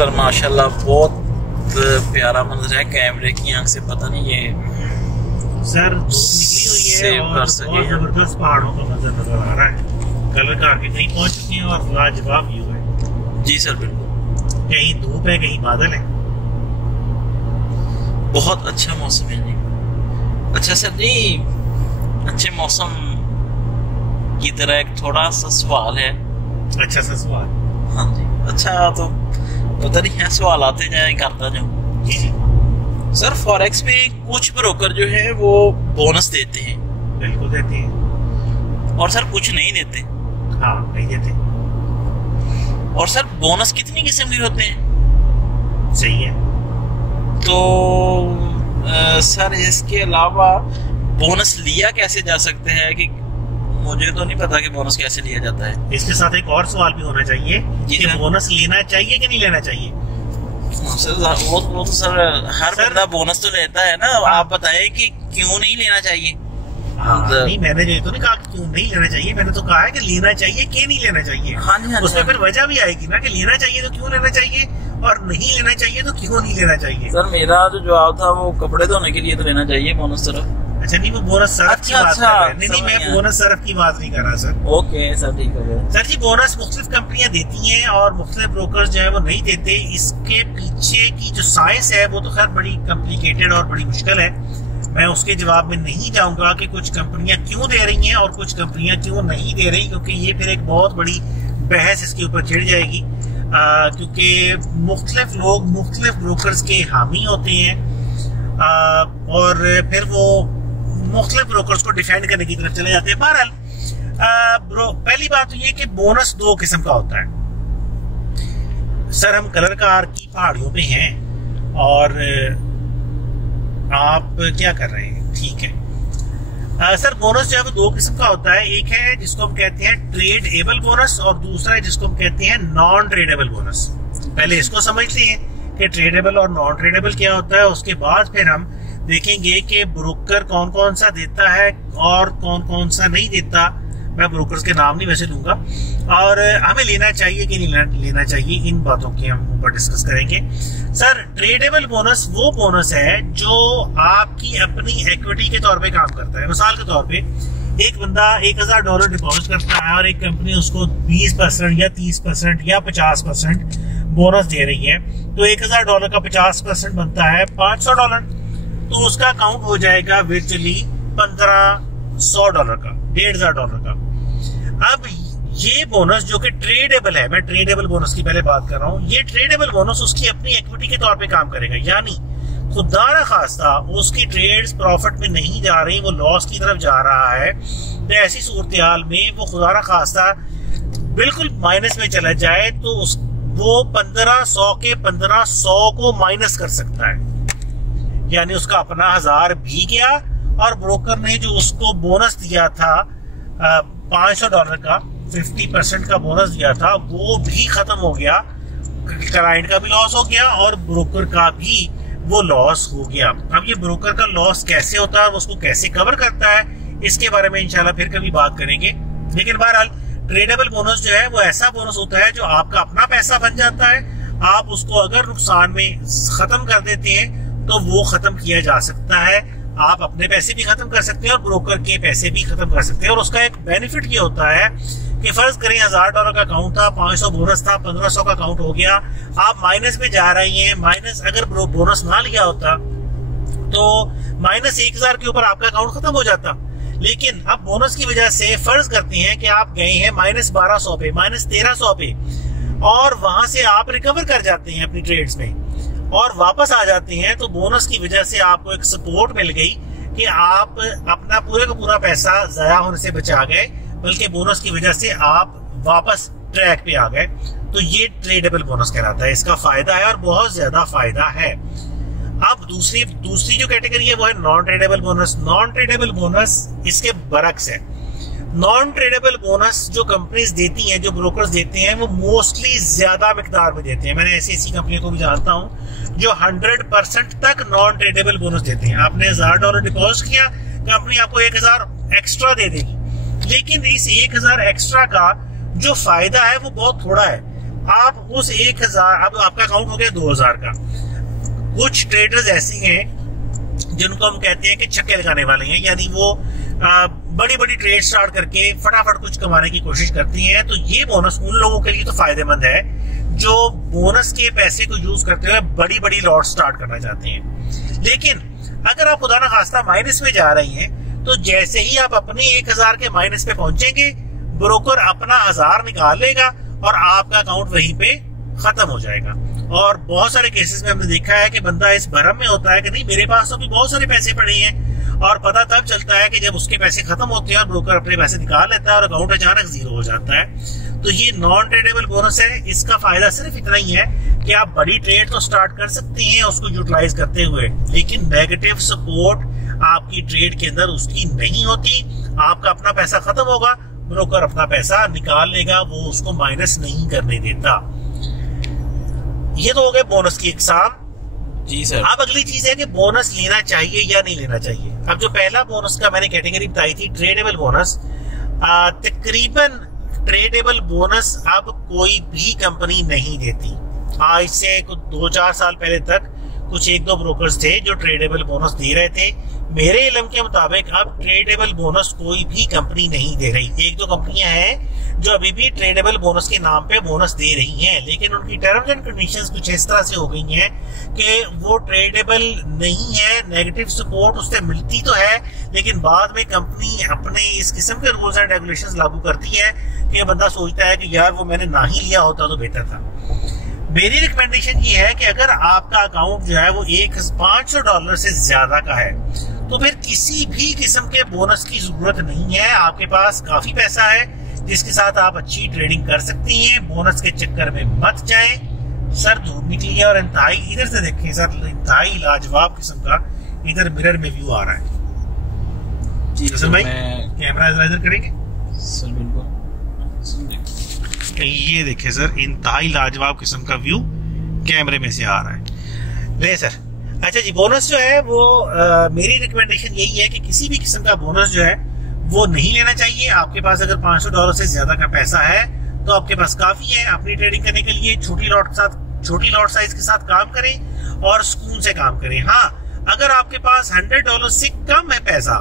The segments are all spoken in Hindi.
सर माशाल्लाह बहुत प्यारा मंजर है, कैमरे की आंख से पता नहीं ये सर निकली हुई है और बहुत जबरदस्त पहाड़ों का मंजर नजर आ रहा है। कलर कार के कहीं पहुंच चुके हैं और लाजवाब व्यू है। जी सर बिल्कुल, कहीं धूप है कहीं बादल है, बहुत अच्छा मौसम है जी। अच्छा सर जी, अच्छे मौसम की तरह एक थोड़ा सा सवाल है। अच्छा सा सवाल। हाँ जी, अच्छा तो पता नहीं है, सवाल आते जाए करता जाऊँ। जी जी सर फॉरेक्स में कुछ ब्रोकर जो है वो बोनस देते हैं। बिल्कुल देते हैं। और सर कुछ नहीं देते। हाँ नहीं देते। और सर बोनस कितनी किस्म के होते हैं? सही है। तो सर इसके अलावा बोनस लिया कैसे जा सकते हैं? कि मुझे तो नहीं पता कि बोनस कैसे लिया जाता है। इसके साथ एक और सवाल भी होना चाहिए कि बोनस लेना चाहिए कि नहीं लेना चाहिए। सर वो तो सर हर बंदा बोनस तो लेता है ना। आप बताएं कि क्यों नहीं लेना चाहिए। नहीं मैंने जो तो नहीं कहा क्यों नहीं लेना चाहिए, मैंने तो कहा है कि लेना चाहिए कि नहीं लेना चाहिए। हाँ जी, हाँ उसमें फिर वजह भी आएगी ना कि लेना चाहिए तो क्यों लेना चाहिए और नहीं लेना चाहिए तो क्यों नहीं लेना चाहिए। सर मेरा जो जवाब था वो कपड़े धोने के लिए तो लेना चाहिए बोनस तरफ। अच्छा नहीं वो बोनस सरफ की बात कर रहे हैं। नहीं मैं बोनस सरफ की बात नहीं कर रहा सर। ओके सर ठीक है सर जी। बोनस मुख्तलिफ कंपनियां देती हैं और मुख्तलिफ ब्रोकर जो है वो नहीं देते। इसके पीछे की जो साइंस है वो तो खैर बड़ी कॉम्प्लिकेटेड और बड़ी मुश्किल है। मैं उसके जवाब में नहीं जाऊंगा कि कुछ कंपनियां क्यों दे रही हैं और कुछ कंपनियां क्यों नहीं दे रही, क्योंकि ये फिर एक बहुत बड़ी बहस इसके ऊपर छिड़ जाएगी। क्योंकि मुख्तलिफ लोग मुख्तलिफ ब्रोकर्स के हामी होते हैं और फिर वो मुख्तलिफ ब्रोकर्स को डिफेंड करने की तरफ चले जाते हैं। बहरहाल पहली बात तो ये कि बोनस दो किस्म का होता है। सर हम कलर कार की पहाड़ियों पे हैं और आप क्या कर रहे हैं? ठीक है सर। बोनस जो है वो दो किस्म का होता है। एक है जिसको हम कहते हैं ट्रेडेबल बोनस और दूसरा है जिसको हम कहते हैं नॉन ट्रेडेबल बोनस। पहले इसको समझते हैं कि ट्रेडेबल और नॉन ट्रेडेबल क्या होता है, उसके बाद फिर हम देखेंगे कि ब्रोकर कौन कौन सा देता है और कौन कौन सा नहीं देता। मैं ब्रोकर्स के नाम नहीं वैसे लूंगा और हमें लेना चाहिए कि नहीं लेना चाहिए, इन बातों की हम ऊपर डिस्कस करेंगे। सर ट्रेडेबल बोनस वो बोनस है जो आपकी अपनी इक्विटी के तौर पे काम करता है। मिसाल के तौर पे एक बंदा $1000 डिपॉजिट करता है और एक कंपनी उसको 20% या 30% या 50% बोनस दे रही है, तो $1000 का 50% बनता है $500। तो उसका अकाउंट हो जाएगा वर्चुअली $1500 का, $1500 का। अब ये बोनस जो कि ट्रेडेबल है, मैं ट्रेडेबल बोनस की पहले बात कर रहा हूँ, ये ट्रेडेबल बोनस उसकी अपनी इक्विटी के तौर पे काम करेगा। यानी खुदा न खास्ता उसकी ट्रेड्स प्रॉफिट में नहीं जा रही, वो लॉस की तरफ जा रहा है, तो ऐसी सूरत हाल में वो खुदा न खास्ता बिल्कुल माइनस में चला जाए तो वो 1500 के 1500 को माइनस कर सकता है। यानी उसका अपना 1000 भी गया और ब्रोकर ने जो उसको बोनस दिया था $500 का 50% का बोनस दिया था वो भी खत्म हो गया। क्लाइंट का भी लॉस हो गया और ब्रोकर का भी वो लॉस हो गया। अब ये ब्रोकर का लॉस कैसे होता है, उसको कैसे कवर करता है, इसके बारे में इंशाल्लाह फिर कभी बात करेंगे। लेकिन बहरहाल ट्रेडेबल बोनस जो है वो ऐसा बोनस होता है जो आपका अपना पैसा बन जाता है। आप उसको अगर नुकसान में खत्म कर देते हैं तो वो खत्म किया जा सकता है। आप अपने पैसे भी खत्म कर सकते हैं और ब्रोकर के पैसे भी खत्म कर सकते हैं। और उसका एक बेनिफिट ये होता है कि फर्ज करें $1000 का अकाउंट था, 500 बोनस था, 1500 का अकाउंट हो गया, आप माइनस में जा रही हैं। माइनस अगर बोनस ना लिया होता तो -1000 के ऊपर आपका अकाउंट खत्म हो जाता। लेकिन अब बोनस की वजह से फर्ज करते हैं कि आप गए हैं -1200 पे, -1300 पे और वहां से आप रिकवर कर जाते हैं अपनी ट्रेड्स में और वापस आ जाते हैं, तो बोनस की वजह से आपको एक सपोर्ट मिल गई कि आप अपना पूरे का पूरा पैसा जाया होने से बचा गए, बल्कि बोनस की वजह से आप वापस ट्रैक पे आ गए। तो ये ट्रेडेबल बोनस कहलाता है। इसका फायदा है और बहुत ज्यादा फायदा है। अब दूसरी जो कैटेगरी है वो है non tradable bonus. Non tradable bonus इसके बरक्स है। नॉन ट्रेडेबल बोनस जो कंपनीज देती हैं, जो ब्रोकर्स देते हैं, वो मोस्टली ज्यादा मिकदार में देते हैं। मैंने ऐसी कंपनियों को भी जानता हूं जो 100% तक नॉन ट्रेडेबल बोनस देते हैं। आपने $1000 डिपॉजिट किया, कंपनी आपको 1000 एक्स्ट्रा दे देगी। लेकिन इस 1000 एक्स्ट्रा का जो फायदा है वो बहुत थोड़ा है। आप उस 1000, अब आपका अकाउंट हो गया 2000 का। कुछ ट्रेडर्स ऐसे हैं जिनको हम कहते हैं कि छक्के लगाने वाले हैं, यानी वो बड़ी बड़ी ट्रेड स्टार्ट करके फटाफट कुछ कमाने की कोशिश करती हैं। तो ये बोनस उन लोगों के लिए तो फायदेमंद है जो बोनस के पैसे को यूज करते हुए बड़ी बड़ी लॉट स्टार्ट करना चाहते हैं। लेकिन अगर आप खुदा ना खास्ता माइनस में जा रही हैं, तो जैसे ही आप अपने 1000 के माइनस पे पहुंचेंगे, ब्रोकर अपना 1000 निकाल लेगा और आपका अकाउंट वहीं पे खत्म हो जाएगा। और बहुत सारे केसेस में हमने देखा है कि बंदा इस भरम में होता है कि नहीं मेरे पास तो भी बहुत सारे पैसे पड़े हैं, और पता तब चलता है कि जब उसके पैसे खत्म होते हैं और ब्रोकर अपने पैसे निकाल लेता है और अकाउंट अचानक जीरो हो जाता है। तो ये नॉन ट्रेडेबल बोनस है। इसका फायदा सिर्फ इतना ही है कि आप बड़ी ट्रेड तो स्टार्ट कर सकते हैं उसको यूटिलाइज करते हुए, लेकिन नेगेटिव सपोर्ट आपकी ट्रेड के अंदर उसकी नहीं होती। आपका अपना पैसा खत्म होगा, ब्रोकर अपना पैसा निकाल लेगा, वो उसको माइनस नहीं करने देता। ये तो हो गए बोनस की इकसाम। जी सर। अब अगली चीज है कि बोनस लेना चाहिए या नहीं लेना चाहिए। अब जो पहला बोनस का मैंने कैटेगरी बताई थी ट्रेडेबल बोनस, तकरीबन ट्रेडेबल बोनस अब कोई भी कंपनी नहीं देती। आज से कुछ 2-4 साल पहले तक कुछ 1-2 ब्रोकर्स थे जो ट्रेडेबल बोनस दे रहे थे। मेरे इल्म के मुताबिक अब ट्रेडेबल बोनस कोई भी कंपनी नहीं दे रही। 1-2 कंपनियां हैं जो अभी भी ट्रेडेबल बोनस के नाम पे बोनस दे रही हैं, लेकिन उनकी टर्म्स एंड कंडीशंस कुछ इस तरह से हो गई हैं कि वो ट्रेडेबल नहीं है। नेगेटिव सपोर्ट उससे मिलती तो है, लेकिन बाद में कंपनी अपने इस किस्म के रूल्स एंड रेगुलेशंस लागू करती है कि बंदा सोचता है कि यार वो मैंने ना ही लिया होता तो बेहतर था। मेरी रिकमेंडेशन ये है कि अगर आपका अकाउंट जो है वो $500 से ज्यादा का है, तो फिर किसी भी किस्म के बोनस की जरूरत नहीं है। आपके पास काफी पैसा है जिसके साथ आप अच्छी ट्रेडिंग कर सकती हैं। बोनस के चक्कर में मत जाएं। सर धूप निकली है और इंतहाई, इधर से देखें सर, इंतहाई लाजवाब किस्म का इधर मिरर में व्यू आ रहा है। जी सर, भाई कैमरा इधर करेंगे सर? बिल्कुल। ये देखे सर, इंतहाई लाजवाब किस्म का व्यू कैमरे में से आ रहा है। ले सर, अच्छा जी, बोनस जो है वो मेरी रिकमेंडेशन यही है कि किसी भी किस्म का बोनस जो है वो नहीं लेना चाहिए। आपके पास अगर $500 से ज्यादा का पैसा है तो आपके पास काफी है अपनी ट्रेडिंग करने के लिए। छोटी लॉट साइज के साथ काम करें और सुकून से काम करें। हाँ, अगर आपके पास $100 से कम है पैसा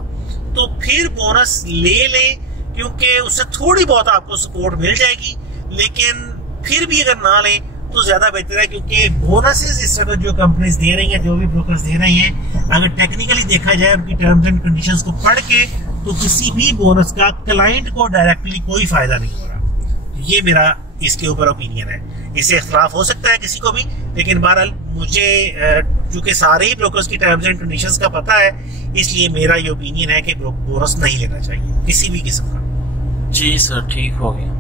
तो फिर बोनस ले लें, क्योंकि उससे थोड़ी बहुत आपको सपोर्ट मिल जाएगी। लेकिन फिर भी अगर ना लें तो ज्यादा बेहतर है, क्योंकि बोनसेस इस वक्त जो कंपनीज दे रही हैं, जो भी ब्रोकर्स दे रहे हैं, अगर टेक्निकली देखा जाए उनकी टर्म्स एंड कंडीशंस को पढ़ के, तो किसी भी बोनस का क्लाइंट को डायरेक्टली कोई फायदा नहीं हो रहा। ये मेरा इसके ऊपर ओपिनियन है। इससे इख्तलाफ हो सकता है किसी को भी, लेकिन बहरहाल मुझे चूंकि सारे ही ब्रोकर्स की टर्म्स एंड कंडीशंस का पता है, इसलिए मेरा ये ओपिनियन है कि बोनस नहीं लेना चाहिए किसी भी किस्म का। जी सर, ठीक हो गया।